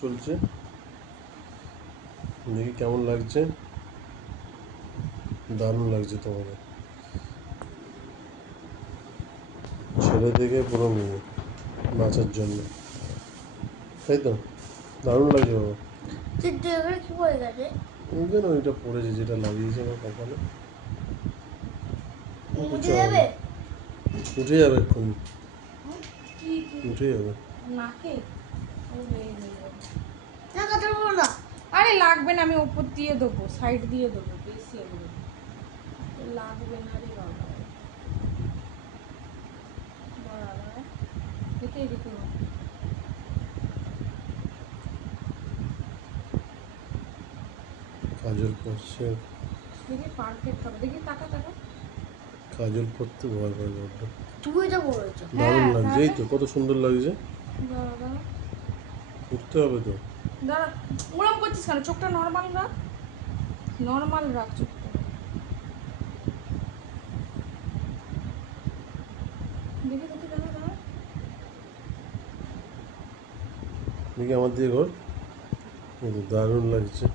চলছে, দেখি কেমন লাগছে। দারুণ লাগছে তোমাকে, ছেলে থেকে পুরো মেয়ে নাচার জন্য, তাই তো? দারুণ লাগছে বাবা। কি পড়ে গেছে? যেন ওইটা পড়েছে যেটা লাগিয়েছে আমার কপালে, উঠে যাবে? উঠে যাবে এক্ষুনি, উঠে যাবে। নাকে না কথা বলো না। আরে লাগবে না, আমি ওপর দিয়ে দেবো, সাইড দিয়ে দেবো, বেশি এগুলো লাগবে না রে বাবা। দেখে দেখে কাজল পড়ছে, দেখি পারফেক্ট হবে, দেখি টাকা টাকা কাজল পড়তে ভয় পাই বড্ড। তুমি এটা পড়েছো? দারুণ হ্যাঁ লাগছে, এই তাহলে তো কত সুন্দর লাগছে। দাঁড়া দাঁড়া উঠতে হবে তো। দাঁড়া, ওরম করছিস কেন? চোখটা নর্মাল রাখ, নর্মাল রাখ চোখটা। দেখি দেখি দাঁড়া দাঁড়া দেখি আমার দিয়ে ঘর, এই তো দারুণ লাগছে।